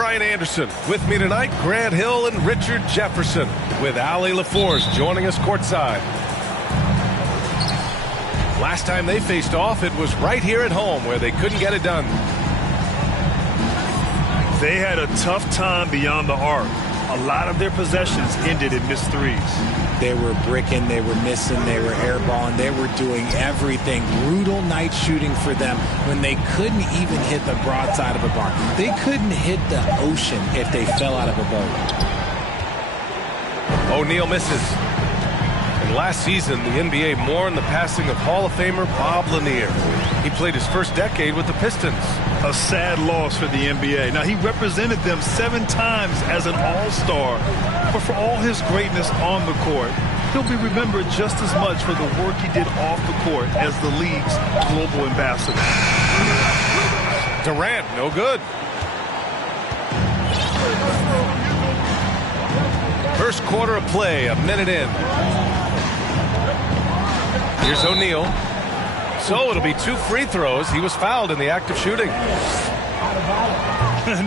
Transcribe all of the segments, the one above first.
Brian Anderson. With me tonight, Grant Hill and Richard Jefferson, with Allie LaForce joining us courtside. Last time they faced off, it was right here at home where they couldn't get it done. They had a tough time beyond the arc. A lot of their possessions ended in missed threes. They were bricking, they were missing, they were airballing, they were doing everything. Brutal night shooting for them when they couldn't even hit the broadside of a barn. They couldn't hit the ocean if they fell out of a boat. O'Neal misses. And last season, the NBA mourned the passing of Hall of Famer Bob Lanier. He played his first decade with the Pistons. A sad loss for the NBA. Now, he represented them 7 times as an all-star. But for all his greatness on the court, he'll be remembered just as much for the work he did off the court as the league's global ambassador. Durant, no good. First quarter of play, a minute in. Here's O'Neal. So it'll be 2 free throws. He was fouled in the act of shooting.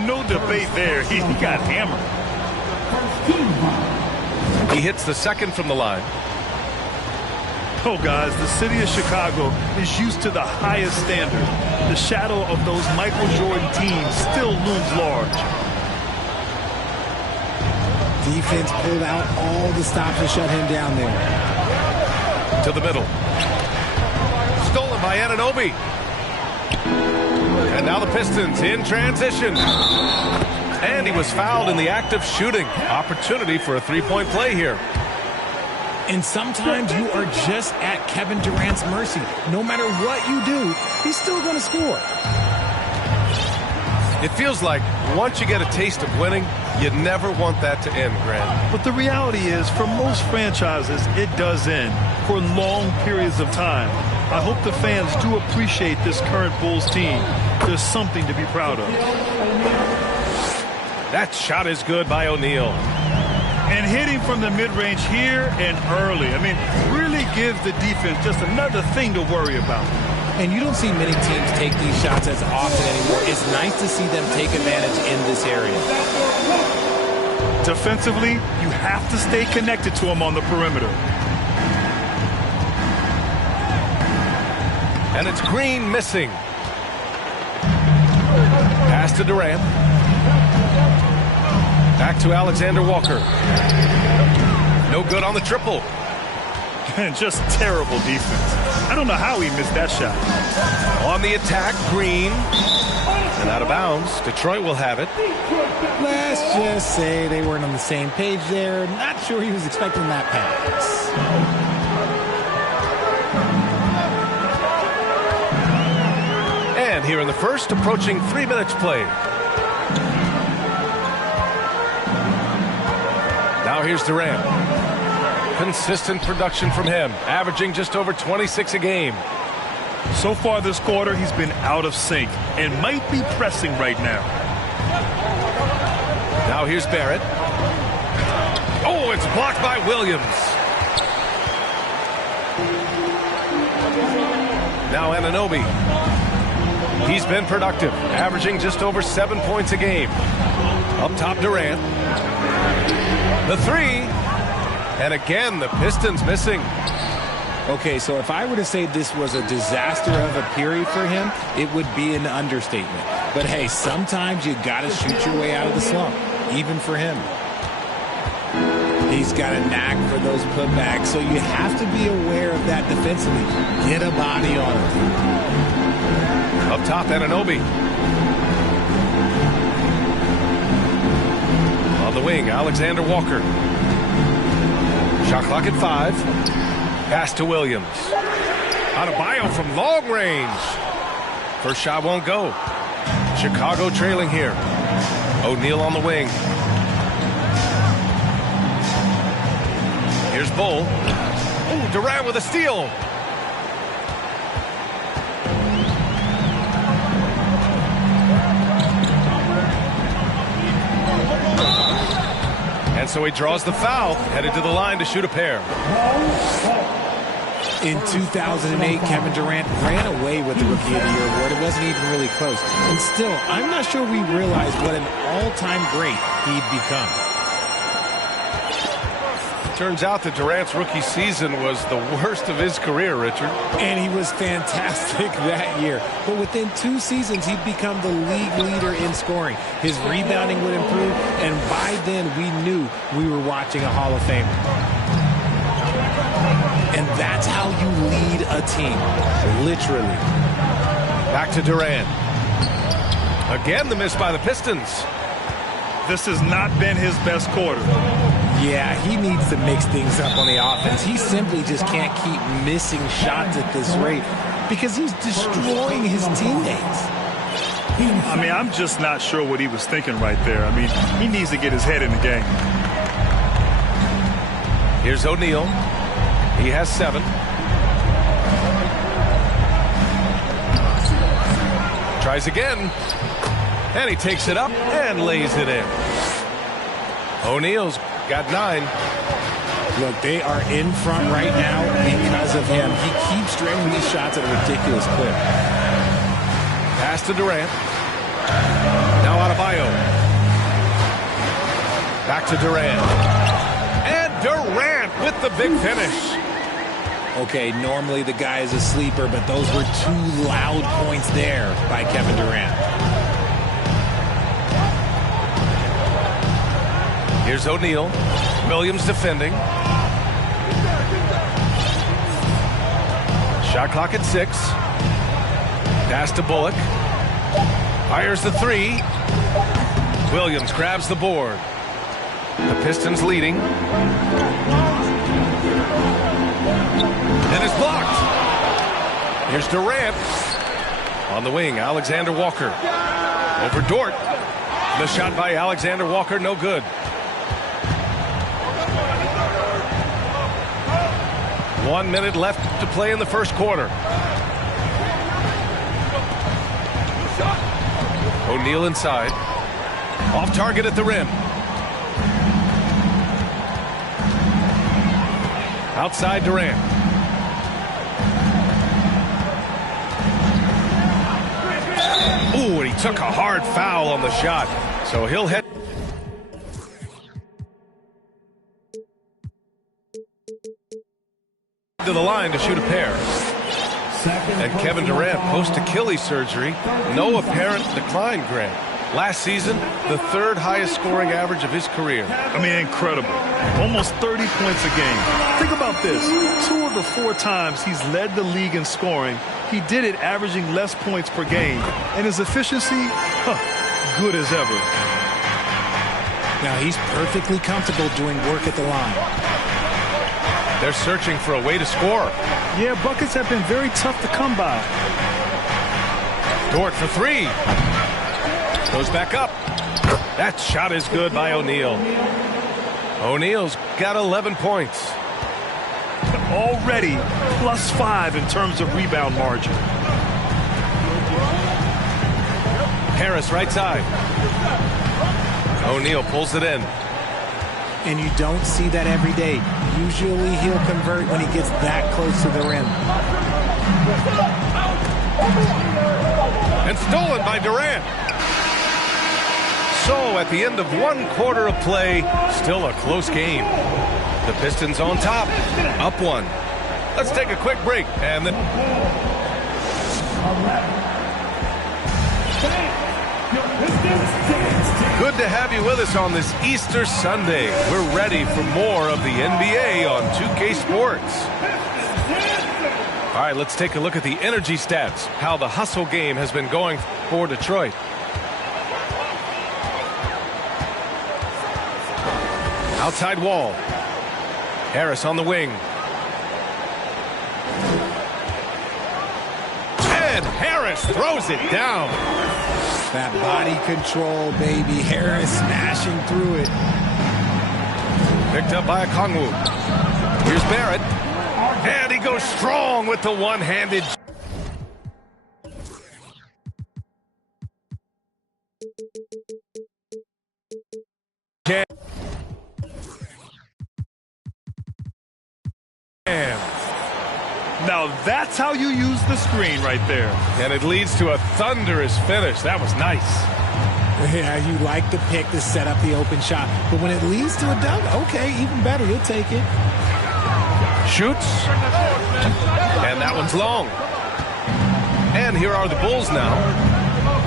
No debate there. He got hammered. He hits the second from the line. Oh, guys, the city of Chicago is used to the highest standard. The shadow of those Michael Jordan teams still looms large. Defense pulled out all the stops to shut him down there. To the middle. Stolen by Anunoby. And now the Pistons in transition. And he was fouled in the act of shooting. Opportunity for a 3-point play here. And sometimes you are just at Kevin Durant's mercy. No matter what you do, he's still going to score. It feels like once you get a taste of winning, you never want that to end, Grant. But the reality is, for most franchises, it does end for long periods of time. I hope the fans do appreciate this current Bulls team. There's something to be proud of. That shot is good by O'Neal. And hitting from the mid-range here and early. I mean, really gives the defense just another thing to worry about. And you don't see many teams take these shots as often anymore. It's nice to see them take advantage in this area. Defensively, you have to stay connected to him on the perimeter. And it's Green missing. Pass to Durant. Back to Alexander Walker. No good on the triple. Just terrible defense. I don't know how he missed that shot. On the attack, Green. And out of bounds. Detroit will have it. Let's just say they weren't on the same page there. Not sure he was expecting that pass. And here in the first, approaching 3 minutes played. Now here's Durant. Consistent production from him, averaging just over 26 a game. So far this quarter, he's been out of sync and might be pressing right now. Now here's Barrett. Oh, it's blocked by Williams. Now Anunoby. He's been productive, averaging just over 7 points a game. Up top, Durant. The 3. And again, the Pistons missing. Okay, so if I were to say this was a disaster of a period for him, it would be an understatement. But hey, sometimes you got to shoot your way out of the slump, even for him. He's got a knack for those putbacks, so you have to be aware of that defensively. Get a body on him. Up top, Anunoby. On the wing, Alexander Walker. Shot clock at 5. Pass to Williams. Adebayo from long range. First shot won't go. Chicago trailing here. O'Neal on the wing. Here's Bull. Oh, Durant with a steal. And so he draws the foul, headed to the line to shoot a pair. In 2008, Kevin Durant ran away with the Rookie of the Year award. It wasn't even really close. And still, I'm not sure we realized what an all-time great he'd become. Turns out that Durant's rookie season was the worst of his career, Richard. And he was fantastic that year. But within 2 seasons, he'd become the league leader in scoring. His rebounding would improve, and by then we knew we were watching a Hall of Famer. And that's how you lead a team, literally. Back to Durant. Again, the miss by the Pistons. This has not been his best quarter. Yeah, he needs to mix things up on the offense. He simply just can't keep missing shots at this rate because he's destroying his teammates. I mean, I'm just not sure what he was thinking right there. I mean, he needs to get his head in the game. Here's O'Neal. He has 7. Tries again. And he takes it up and lays it in. O'Neal's got 9. Look, they are in front right now because of him. He keeps draining these shots at a ridiculous clip. Pass to Durant. Now out of Adebayo. Back to Durant. And Durant with the big finish. Okay, normally the guy is a sleeper, but those were 2 loud points there by Kevin Durant. Here's O'Neal. Williams defending. Shot clock at 6. Pass to Bullock. Fires the 3. Williams grabs the board. The Pistons leading. And it's blocked. Here's Durant. On the wing, Alexander Walker. Over Dort. The shot by Alexander Walker, no good. One minute left to play in the first quarter. O'Neal inside. Off target at the rim. Outside Durant. Ooh, and he took a hard foul on the shot. So he'll head to the line to shoot a pair. And Kevin Durant, post-Achilles surgery, no apparent decline, Grant. Last season, the 3rd highest scoring average of his career. I mean, incredible. Almost 30 points a game. Think about this. 2 of the 4 times he's led the league in scoring, he did it averaging less points per game. And his efficiency, good as ever. Now, he's perfectly comfortable doing work at the line. They're searching for a way to score. Yeah, buckets have been very tough to come by. Dort for 3. Goes back up. That shot is good by O'Neal. O'Neal's got 11 points. Already +5 in terms of rebound margin. Harris right side. O'Neal pulls it in. And you don't see that every day. Usually he'll convert when he gets that close to the rim. And stolen by Durant. So at the end of 1 quarter of play, still a close game. The Pistons on top, up 1. Let's take a quick break and then... Good to have you with us on this Easter Sunday. We're ready for more of the NBA on 2K Sports. All right, let's take a look at the energy stats, how the hustle game has been going for Detroit. Outside wall. Harris on the wing. And Harris throws it down. That body control, baby. Harris smashing through it. Picked up by Okongwu. Here's Barrett. And he goes strong with the one-handed. Jam. Now that's how you use the screen right there. And it leads to a thunderous finish. That was nice. Yeah, you like the pick to set up the open shot. But when it leads to a dunk, okay, even better. You'll take it. Shoots. And that one's long. And here are the Bulls now.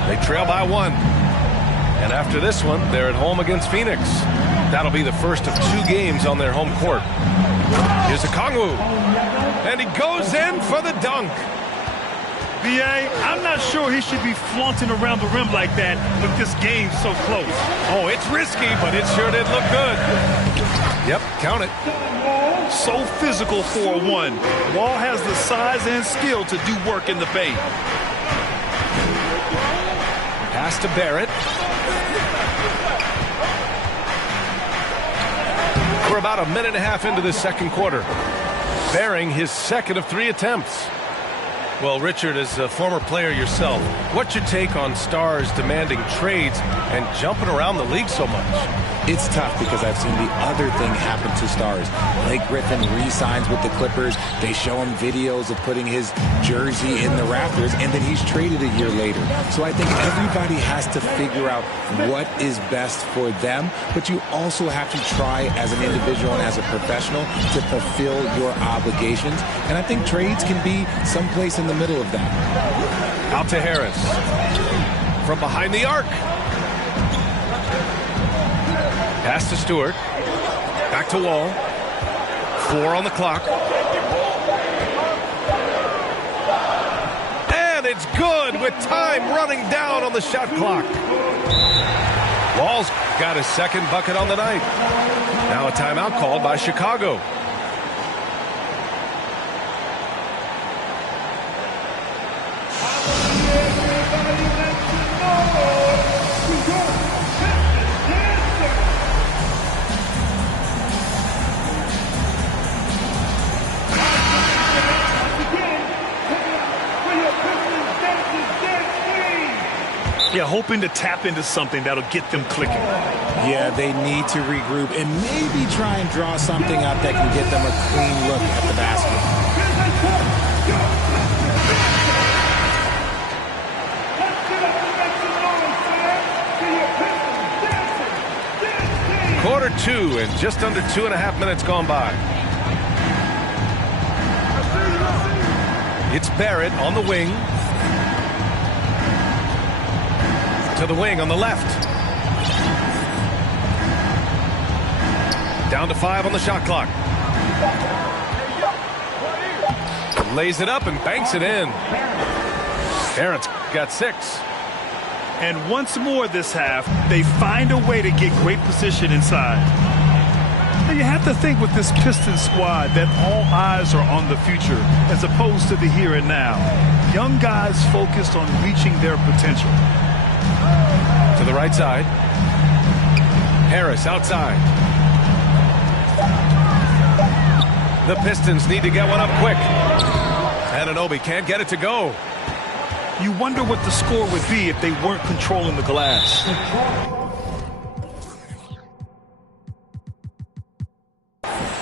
They trail by 1. And after this one, they're at home against Phoenix. That'll be the first of 2 games on their home court. Here's a Kongwu. And he goes in for the dunk. B.A., I'm not sure he should be flaunting around the rim like that with this game so close. Oh, it's risky, but it sure did look good. Yep, count it. So physical for a 1. Wall has the size and skill to do work in the paint. Pass to Barrett. We're about a minute and a half into the second quarter. Bearing his second of 3 attempts. Well, Richard, as a former player yourself, what's your take on stars demanding trades and jumping around the league so much? It's tough because I've seen the other thing happen to stars. Blake Griffin re-signs with the Clippers. They show him videos of putting his jersey in the rafters, and then he's traded a year later. So I think everybody has to figure out what is best for them, but you also have to try as an individual and as a professional to fulfill your obligations. And I think trades can be someplace in the middle of that. Out to Harris. From behind the arc. Pass to Stewart. Back to Wall. 4 on the clock. And it's good with time running down on the shot clock. Wall's got his second bucket on the night. Now a timeout called by Chicago. Yeah, hoping to tap into something that'll get them clicking. Yeah, they need to regroup and maybe try and draw something up that can get them a clean look at the basket. Quarter 2 and just under 2.5 minutes gone by. It's Barrett on the wing. To the wing on the left. Down to 5 on the shot clock. Lays it up and banks it in. Barrett's got 6. And once more this half, they find a way to get great position inside. Now you have to think with this Pistons squad that all eyes are on the future as opposed to the here and now. Young guys focused on reaching their potential. To the right side. Harris outside. The Pistons need to get one up quick. Anunoby can't get it to go. You wonder what the score would be if they weren't controlling the glass.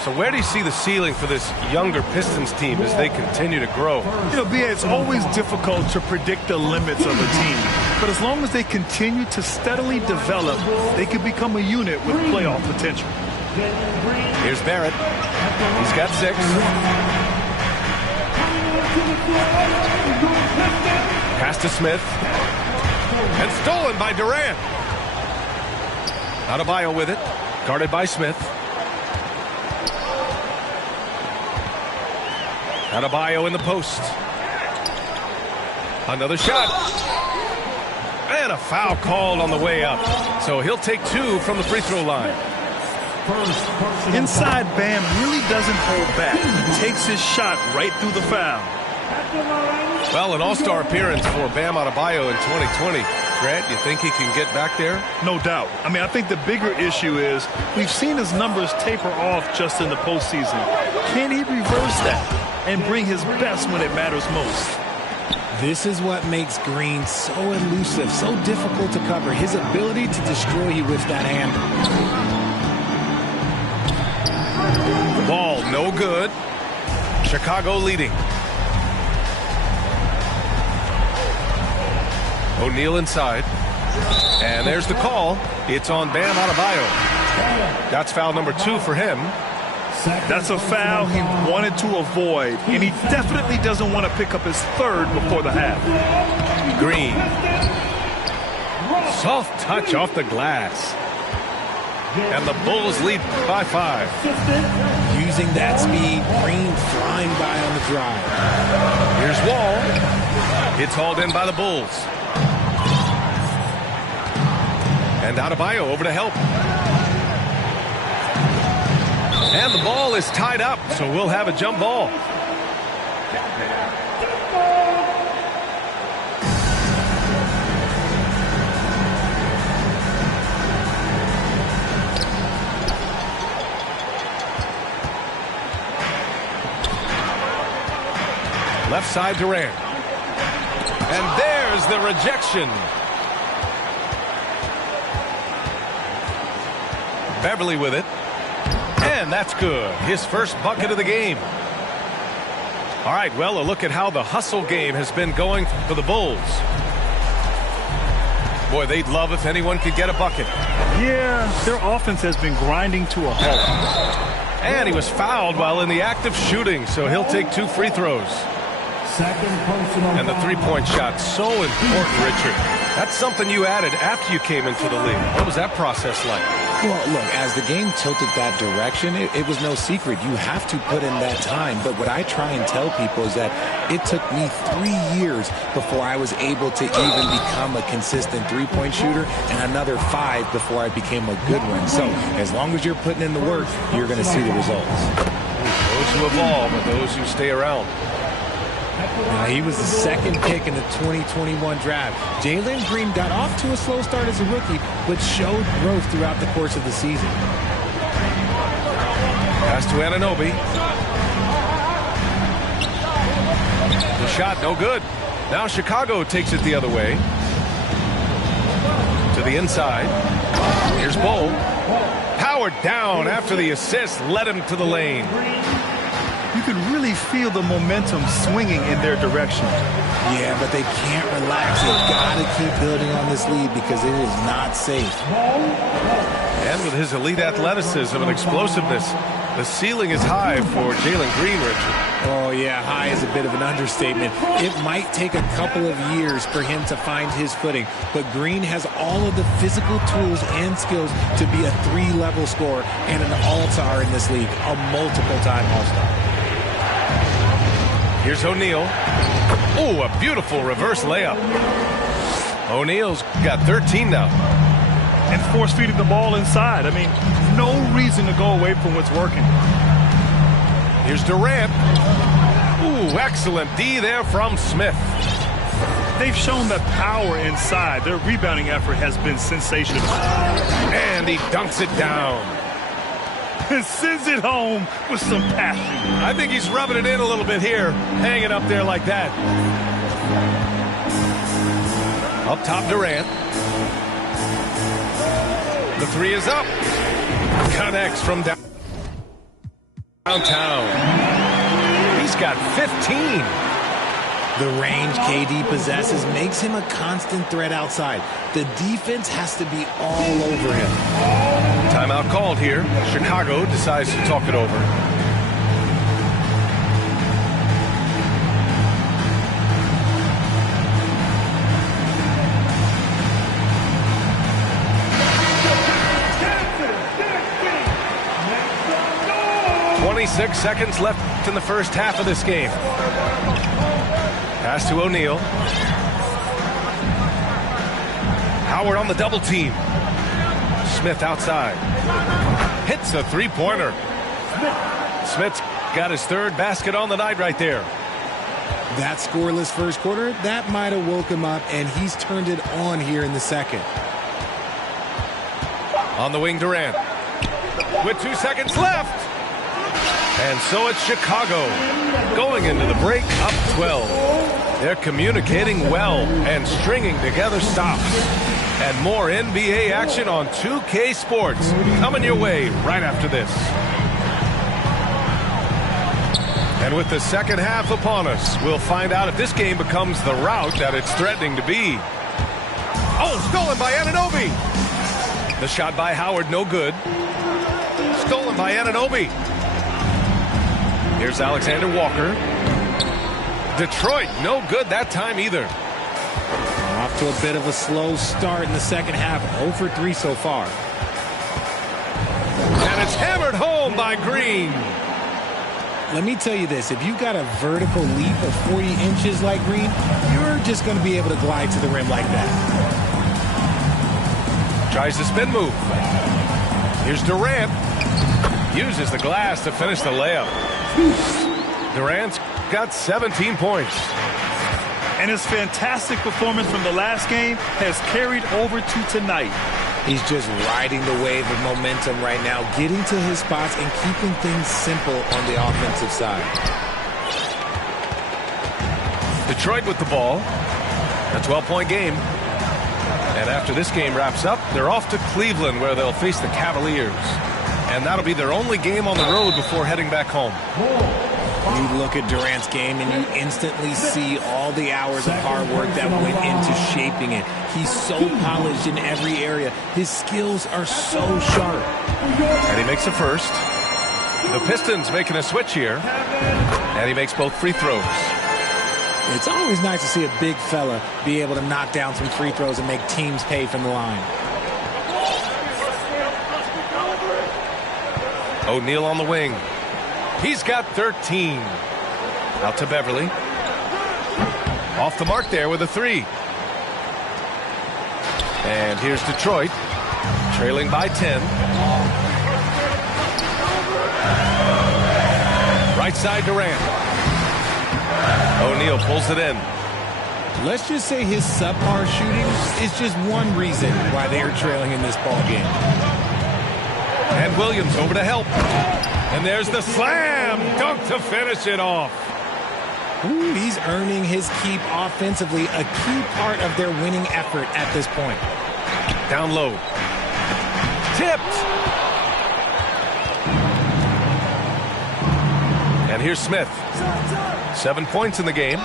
So where do you see the ceiling for this younger Pistons team as they continue to grow? You know, B.A., it's always difficult to predict the limits of a team. But as long as they continue to steadily develop, they can become a unit with playoff potential. Here's Barrett. He's got 6. Pass to Smith. And stolen by Durant. Adebayo with it. Guarded by Smith. Adebayo in the post. Another shot. And a foul called on the way up. So he'll take 2 from the free throw line. Inside, Bam really doesn't hold back. He takes his shot right through the foul. Well, an all-star appearance for Bam Adebayo in 2020. Grant, you think he can get back there? No doubt. I mean, I think the bigger issue is we've seen his numbers taper off just in the postseason. Can he reverse that and bring his best when it matters most? This is what makes Green so elusive, so difficult to cover. His ability to destroy you with that handle. Ball no good. Chicago leading. O'Neal inside. And there's the call. It's on Bam Adebayo. That's foul number 2 for him. That's a foul he wanted to avoid, and he definitely doesn't want to pick up his 3rd before the half. Green. Soft touch off the glass. And the Bulls lead by 5. Using that speed, Green flying by on the drive. Here's Wall. It's hauled in by the Bulls. And Adebayo over to help. And the ball is tied up, so we'll have a jump ball. Left side Durant. And there's the rejection. Beverly with it. And that's good. His first bucket of the game. All right, well, a look at how the hustle game has been going for the Bulls. Boy, they'd love if anyone could get a bucket. Yeah, their offense has been grinding to a halt. And he was fouled while in the act of shooting, so he'll take 2 free throws. And the three-point shot, so important, Richard. That's something you added after you came into the league. What was that process like? Well, look, as the game tilted that direction, it was no secret. You have to put in that time. But what I try and tell people is that it took me 3 years before I was able to even become a consistent three-point shooter, and another 5 before I became a good one. So as long as you're putting in the work, you're going to see the results. Those who evolve are those who stay around. He was the 2nd pick in the 2021 draft. Jalen Green got off to a slow start as a rookie, but showed growth throughout the course of the season. Pass to Anunoby. The shot, no good. Now Chicago takes it the other way. To the inside. Here's Bull. Powered down after the assist led him to the lane. You can really feel the momentum swinging in their direction. Yeah, but they can't relax. They've got to keep building on this lead because it is not safe. And with his elite athleticism and explosiveness, the ceiling is high for Jalen Green, Richard. Oh, yeah, high is a bit of an understatement. It might take a couple of years for him to find his footing, but Green has all of the physical tools and skills to be a 3-level scorer and an all-star in this league, a multiple-time all-star. Here's O'Neal. Oh, a beautiful reverse layup. O'Neal's got 13 now. And force-feeding the ball inside. I mean, no reason to go away from what's working. Here's Durant. Ooh, excellent D there from Smith. They've shown that power inside. Their rebounding effort has been sensational. And he dunks it down. And sends it home with some passion. I think he's rubbing it in a little bit here, hanging up there like that. Up top, Durant. The 3 is up. Connects from downtown. He's got 15. The range KD possesses makes him a constant threat outside. The defense has to be all over him. Timeout called here. Chicago decides to talk it over. .26 seconds left in the first half of this game. Pass to O'Neal. Howard on the double team. Smith outside. Hits a three-pointer. Smith's got his 3rd basket on the night right there. That scoreless first quarter, that might have woke him up, and he's turned it on here in the second. On the wing, Durant. With 2 seconds left. And so it's Chicago going into the break up 12. They're communicating well and stringing together stops. And more NBA action on 2K Sports coming your way right after this. And with the second half upon us, we'll find out if this game becomes the rout that it's threatening to be. Oh, stolen by Anunoby. The shot by Howard, no good. Stolen by Anunoby. Here's Alexander Walker. Detroit, no good that time either. Off to a bit of a slow start in the second half. 0 for 3 so far. And it's hammered home by Green. Let me tell you this. If you got a vertical leap of 40 inches like Green, you're just going to be able to glide to the rim like that. Tries the spin move. Here's Durant. Uses the glass to finish the layup. Durant's got 17 points. And his fantastic performance from the last game has carried over to tonight. He's just riding the wave of momentum right now, getting to his spots and keeping things simple on the offensive side. Detroit with the ball. A 12-point game. And after this game wraps up, they're off to Cleveland, where they'll face the Cavaliers. And that'll be their only game on the road before heading back home. You look at Durant's game and you instantly see all the hours of hard work that went into shaping it. He's so polished in every area. His skills are so sharp. And he makes a first. The Pistons making a switch here. And he makes both free throws. It's always nice to see a big fella be able to knock down some free throws and make teams pay from the line. O'Neal on the wing. He's got 13. Out to Beverly. Off the mark there with a 3. And here's Detroit, trailing by 10. Right side Durant. O'Neal pulls it in. Let's just say his subpar shooting is just one reason why they are trailing in this ball game. And Williams over to help. And there's the slam dunk to finish it off. Ooh, he's earning his keep offensively, a key part of their winning effort at this point. Down low. Tipped. And here's Smith. 7 points in the game.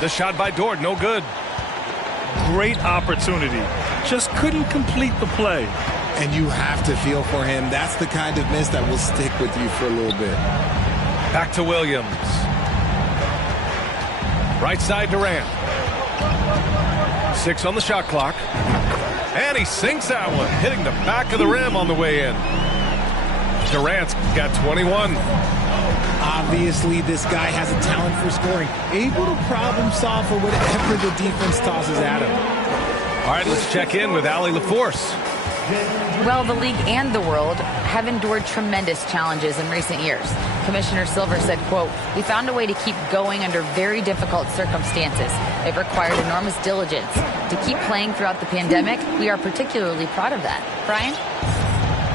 The shot by Dort, no good. Great opportunity. Just couldn't complete the play. And you have to feel for him. That's the kind of miss that will stick with you for a little bit. Back to Williams. Right side Durant. 6 on the shot clock. And he sinks that one, hitting the back of the rim on the way in. Durant's got 21. Obviously, this guy has a talent for scoring, able to problem solve for whatever the defense tosses at him. All right, let's check in with Allie LaForce. Well, the league and the world have endured tremendous challenges in recent years. Commissioner Silver said, quote, "We found a way to keep going under very difficult circumstances. It required enormous diligence. To keep playing throughout the pandemic, we are particularly proud of that." Brian?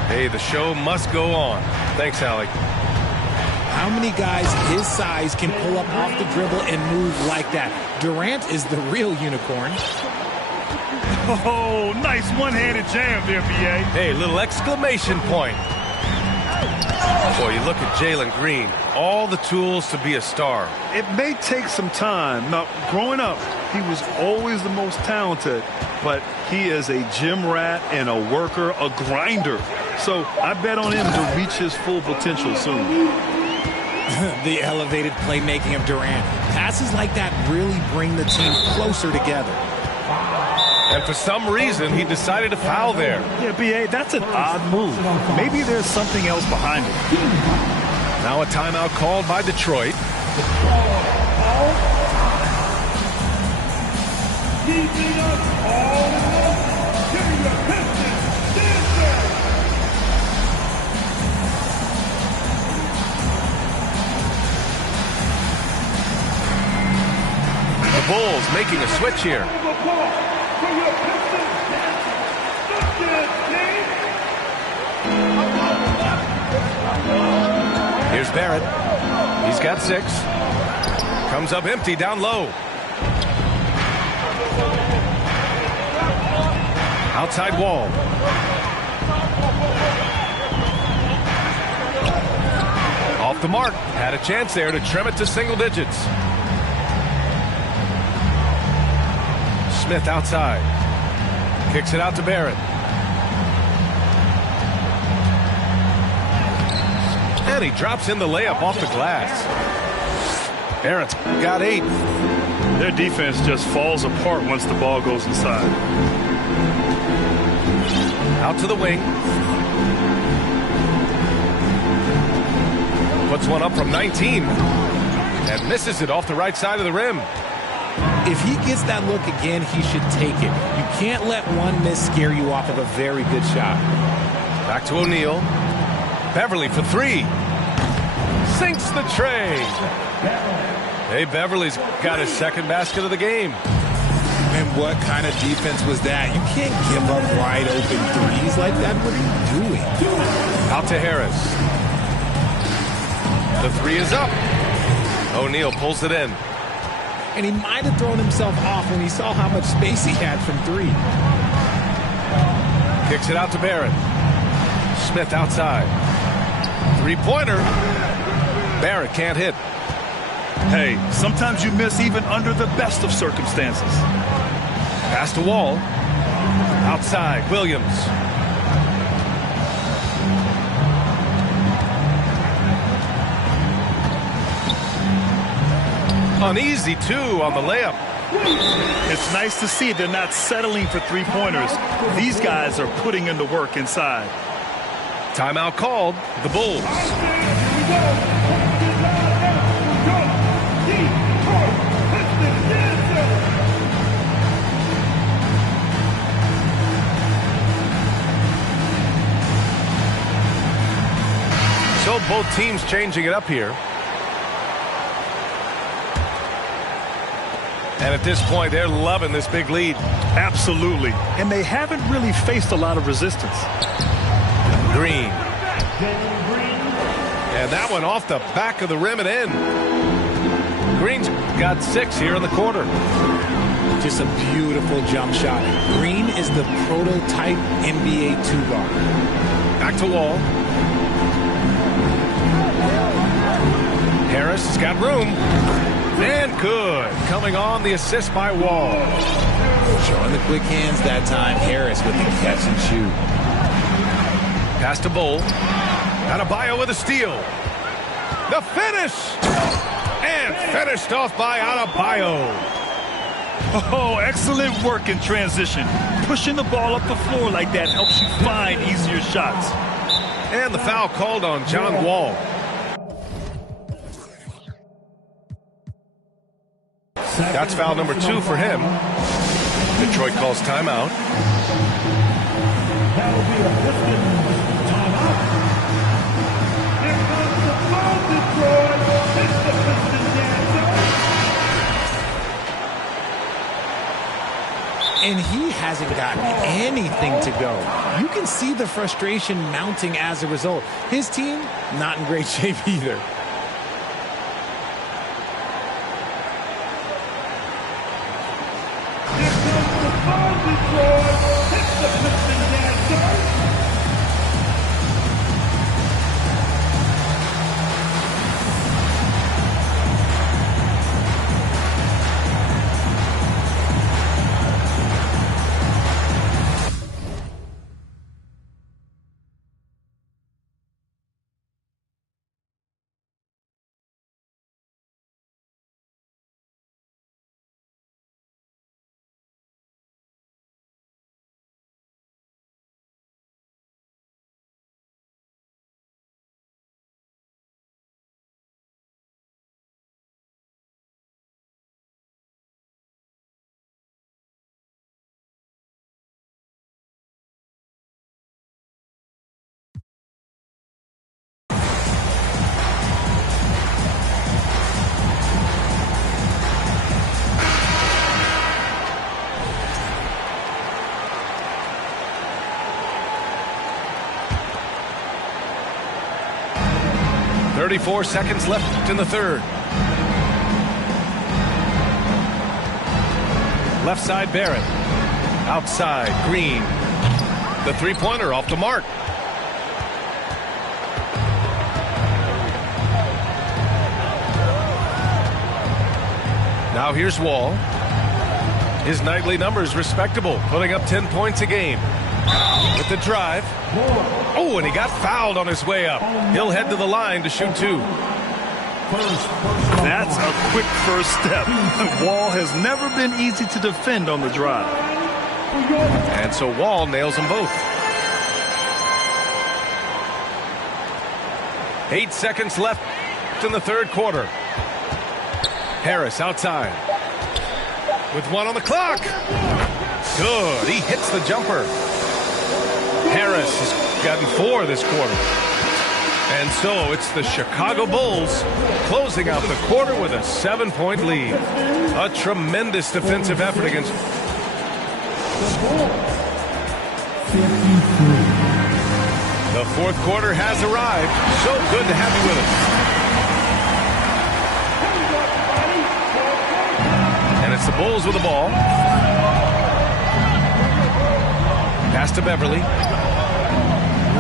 Hey, the show must go on. Thanks, Allie. How many guys his size can pull up off the dribble and move like that? Durant is the real unicorn. Oh, nice one-handed jam there, B.A. Hey, little exclamation point. Boy, you look at Jalen Green. All the tools to be a star. It may take some time. Now, growing up, he was always the most talented, but he is a gym rat and a worker, a grinder. So I bet on him to reach his full potential soon. The elevated playmaking of Durant. Passes like that really bring the team closer together. And for some reason, he decided to foul there. Yeah, B.A., that's an odd move. Maybe there's something else behind it. Now a timeout called by Detroit. The Bulls making a switch here. Here's Barrett. He's got 6. Comes up empty down low. Outside wall. Off the mark. Had a chance there to trim it to single digits. Smith outside. Kicks it out to Barrett. And he drops in the layup off the glass. Barrett's got 8. Their defense just falls apart once the ball goes inside. Out to the wing. Puts one up from 19. And misses it off the right side of the rim. If he gets that look again, he should take it. You can't let one miss scare you off of a very good shot. Back to O'Neal. Beverly for 3. Sinks the tray. Hey, Beverly's got his second basket of the game. And what kind of defense was that? You can't give up wide open threes like that. What are you doing? Out to Harris. The 3 is up. O'Neal pulls it in. And he might have thrown himself off when he saw how much space he had from 3. Kicks it out to Barrett. Smith outside. 3-pointer. Barrett can't hit. Hey, sometimes you miss even under the best of circumstances. Pass to Wall. Outside, Williams. An easy 2 on the layup. It's nice to see they're not settling for 3-pointers. These guys are putting in the work inside. Timeout called. The Bulls. So both teams changing it up here. And at this point, they're loving this big lead. Absolutely. And they haven't really faced a lot of resistance. Green. And that one off the back of the rim and in. Green's got 6 here in the quarter. Just a beautiful jump shot. Green is the prototype NBA 2-guard. Back to Wall. Harris has got room. And good. Coming on the assist by Wall. Showing the quick hands that time. Harris with the catch and shoot. Pass to Bull. Adebayo with a steal. The finish. And finished off by Adebayo. Oh, excellent work in transition. Pushing the ball up the floor like that helps you find easier shots. And the foul called on John Wall. That's foul number 2 for him. Detroit calls timeout. And he hasn't gotten anything to go. You can see the frustration mounting as a result. His team, not in great shape either. .34 seconds left in the third. Left side, Barrett. Outside, Green. The three-pointer off the mark. Now here's Wall. His nightly numbers respectable, putting up 10 points a game. With the drive. Oh, and he got fouled on his way up. He'll head to the line to shoot 2. That's a quick first step. Wall has never been easy to defend on the drive. And so Wall nails them both. 8 seconds left in the third quarter. Harris outside. With 1 on the clock. Good. He hits the jumper. Harris has gotten 4 this quarter. And so it's the Chicago Bulls closing out the quarter with a 7-point lead. A tremendous defensive effort against. The fourth quarter has arrived. So good to have you with us. And it's the Bulls with the ball. Pass to Beverly.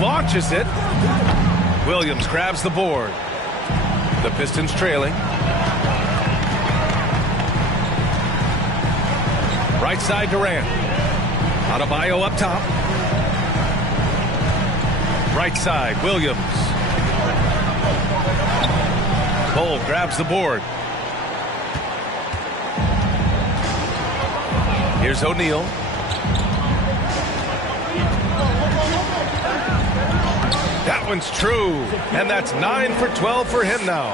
Launches it. Williams grabs the board. The Pistons trailing. Right side Durant. Adebayo up top. Right side Williams. Cole grabs the board. Here's O'Neal. That one's true, and that's 9 for 12 for him now.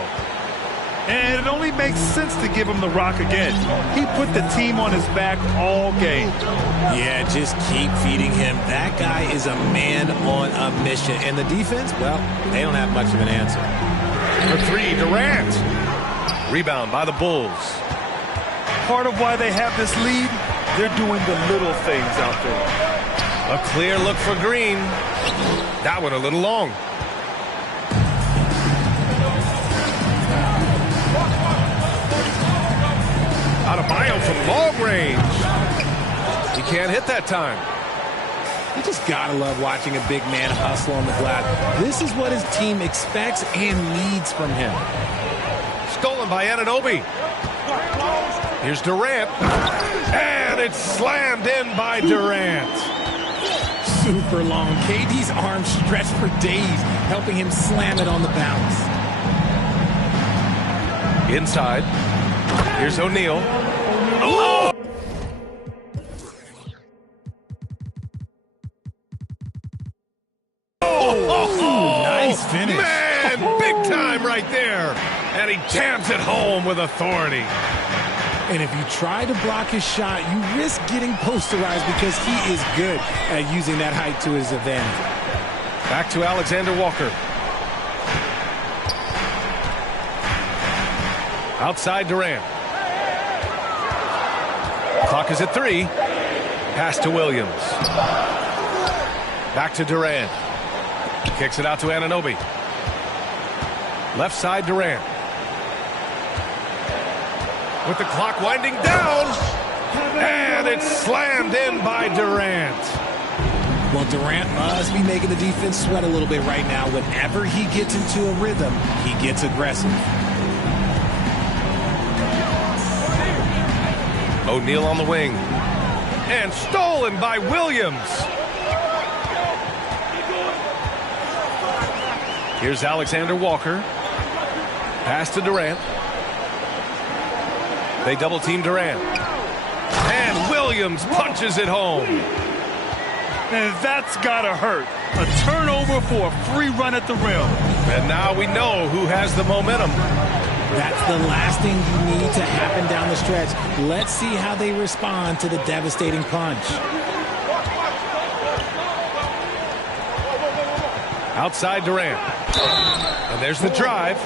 And it only makes sense to give him the rock again. He put the team on his back all game. Yeah, just keep feeding him. That guy is a man on a mission. And the defense, well, they don't have much of an answer. For 3, Durant. Rebound by the Bulls. Part of why they have this lead, they're doing the little things out there. A clear look for Green. That one a little long. Adebayo from long range. He can't hit that time. You just gotta love watching a big man hustle on the glass. This is what his team expects and needs from him. Stolen by Anunoby. Here's Durant. And it's slammed in by Durant. Super long. KD's arms stretched for days, helping him slam it on the bounce. Inside. Here's O'Neal. Oh! Oh, nice finish. Man, big time right there. And he jams it home with authority. And if you try to block his shot, you risk getting posterized because he is good at using that height to his advantage. Back to Alexander Walker. Outside Durant. Clock is at 3. Pass to Williams. Back to Durant. Kicks it out to Anunoby. Left side Durant. With the clock winding down. And it's slammed in by Durant. Well, Durant must be making the defense sweat a little bit right now. Whenever he gets into a rhythm, he gets aggressive. O'Neal on the wing. And stolen by Williams. Here's Alexander Walker. Pass to Durant. They double team Durant. And Williams punches it home. And that's gotta hurt. A turnover for a free run at the rim. And now we know who has the momentum. That's the last thing you need to happen down the stretch. Let's see how they respond to the devastating punch. Outside Durant. And there's the drive.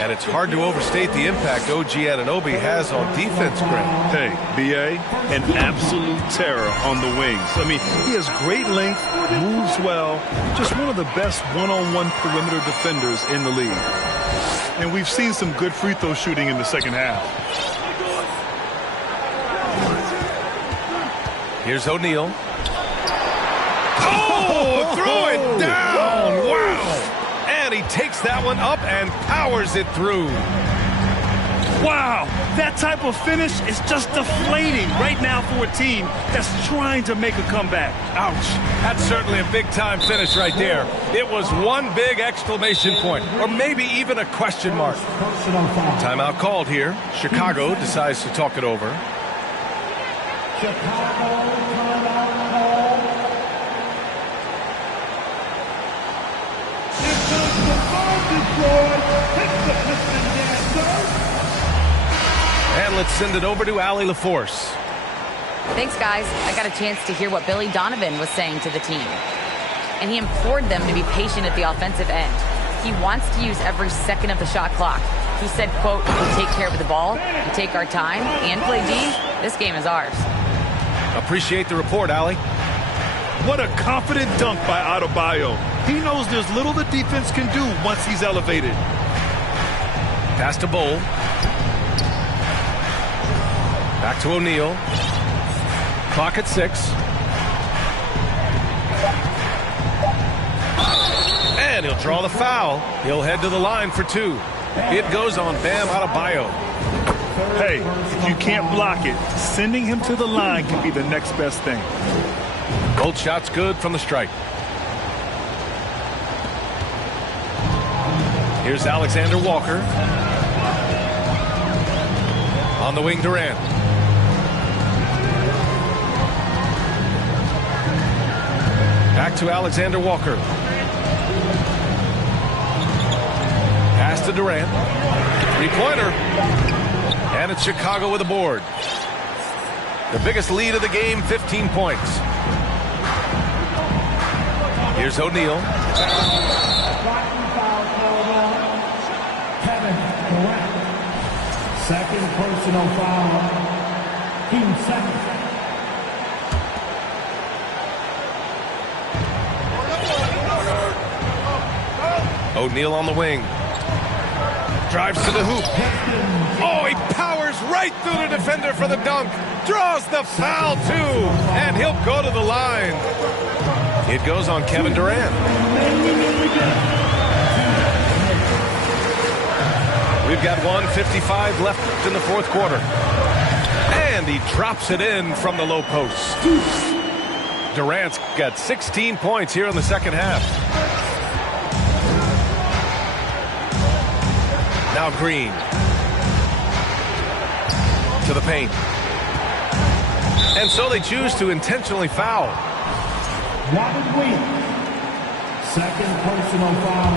And it's hard to overstate the impact OG Anunoby has on defense, Greg. Hey, B.A., an absolute terror on the wings. I mean, he has great length, moves well, just one of the best one-on-one perimeter defenders in the league. And we've seen some good free throw shooting in the second half. Here's O'Neal. Oh, throw it down. Wow. And he takes that one up and powers it through. Wow, that type of finish is just deflating right now for a team that's trying to make a comeback. Ouch. That's certainly a big-time finish right there. It was one big exclamation point, or maybe even a question mark. Timeout called here. Chicago decides to talk it over. And let's send it over to Allie LaForce. Thanks, guys. I got a chance to hear what Billy Donovan was saying to the team. And he implored them to be patient at the offensive end. He wants to use every second of the shot clock. He said, quote, "If we take care of the ball, we take our time, and play D, this game is ours." Appreciate the report, Allie. What a confident dunk by Adebayo. He knows there's little the defense can do once he's elevated. Pass to Bowl. Back to O'Neal. Clock at 6. And he'll draw the foul. He'll head to the line for 2. It goes on Bam Adebayo. Hey, if you can't block it, sending him to the line can be the next best thing. Both shots good from the stripe. Here's Alexander Walker. On the wing, Durant. Back to Alexander Walker. Pass to Durant. Three-pointer. And it's Chicago with a board. The biggest lead of the game, 15 points. Here's O'Neal. Second personal foul. Team second. O'Neal on the wing. Drives to the hoop. Oh, he powers right through the defender for the dunk. Draws the foul, too. And he'll go to the line. It goes on Kevin Durant. We've got 1:55 left in the fourth quarter. And he drops it in from the low post. Durant's got 16 points here in the second half. Now Green. To the paint. And so they choose to intentionally foul. Robert Green. Second personal foul.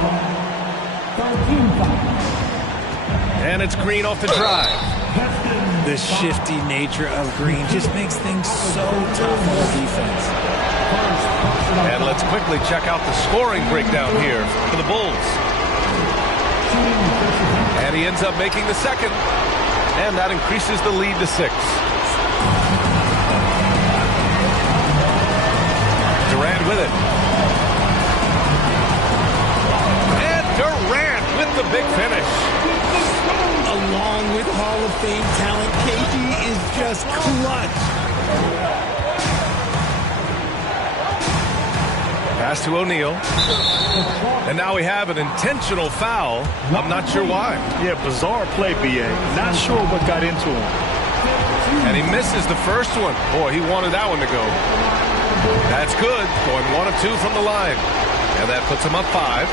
13 foul. And it's Green off the drive. The shifty nature of Green just makes things so tough on the defense. And let's quickly check out the scoring breakdown here for the Bulls. And he ends up making the second. And that increases the lead to 6. Durant with it. And Durant with the big finish. Along with Hall of Fame talent, KD is just clutch. Pass to O'Neal. And now we have an intentional foul. I'm not sure why. Yeah, bizarre play, B.A. Not sure what got into him. And he misses the first one. Boy, he wanted that one to go. That's good. Going 1 of 2 from the line. And that puts him up 5.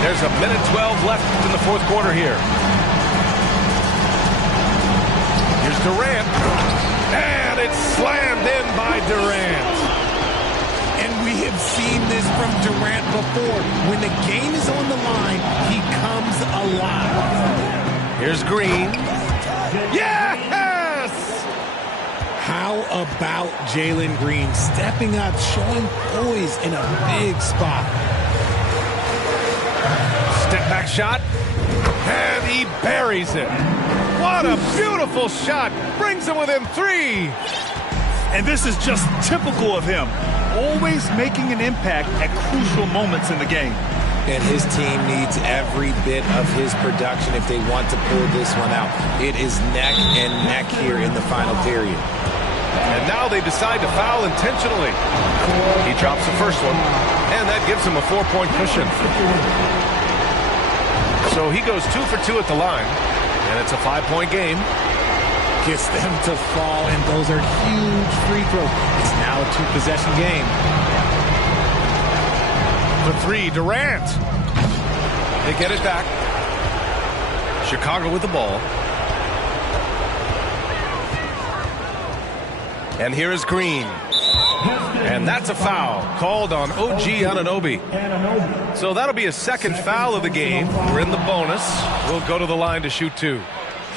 There's a minute 12 left in the fourth quarter here. Here's Durant. And it's slammed in by Durant. And we have seen this from Durant before. When the game is on the line, he comes alive. Here's Green. Yes! How about Jalen Green stepping up, showing poise in a big spot? Step back shot. And he buries it. What a beautiful shot. Brings him within 3. And this is just typical of him. Always making an impact at crucial moments in the game. And his team needs every bit of his production if they want to pull this one out. It is neck and neck here in the final period. And now they decide to foul intentionally. He drops the first one. And that gives him a 4-point cushion. So he goes 2 for 2 at the line. And it's a 5-point game. Gets them to fall, and those are huge free throws. It's now a 2-possession game. The 3, Durant. They get it back. Chicago with the ball. And here is Green. And that's a foul called on OG Anunoby. So that'll be a second foul of the game. We're in the bonus. We'll go to the line to shoot 2.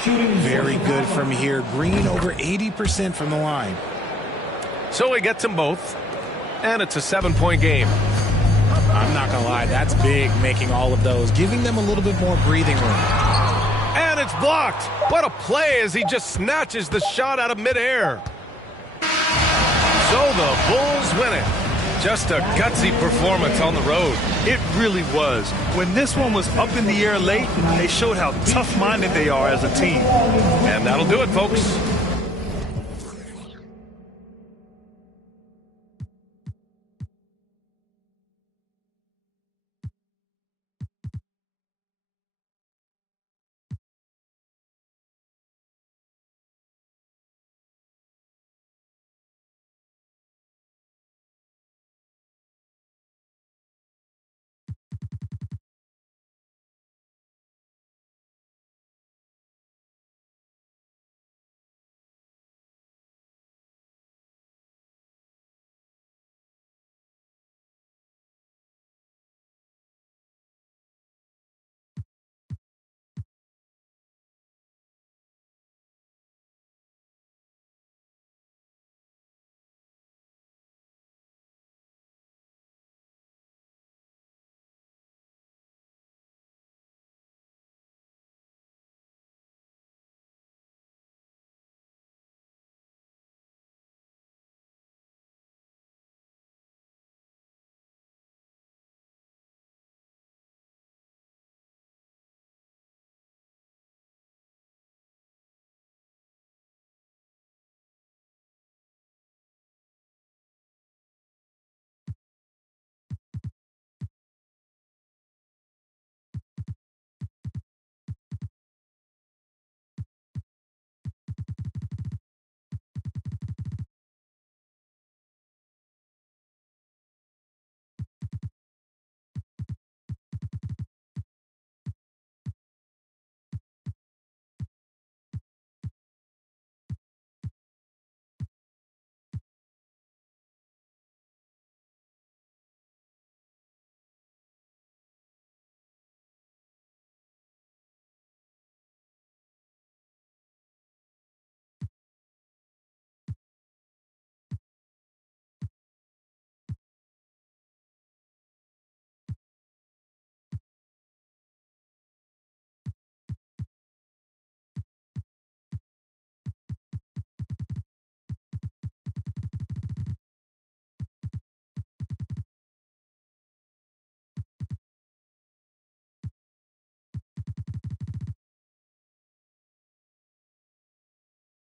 Very good from here. Green over 80% from the line. So he gets them both. And it's a 7-point game. I'm not going to lie. That's big, making all of those. Giving them a little bit more breathing room. And it's blocked. What a play as he just snatches the shot out of midair. So the Bulls win it. Just a gutsy performance on the road. It really was. When this one was up in the air late, they showed how tough-minded they are as a team. And that'll do it, folks.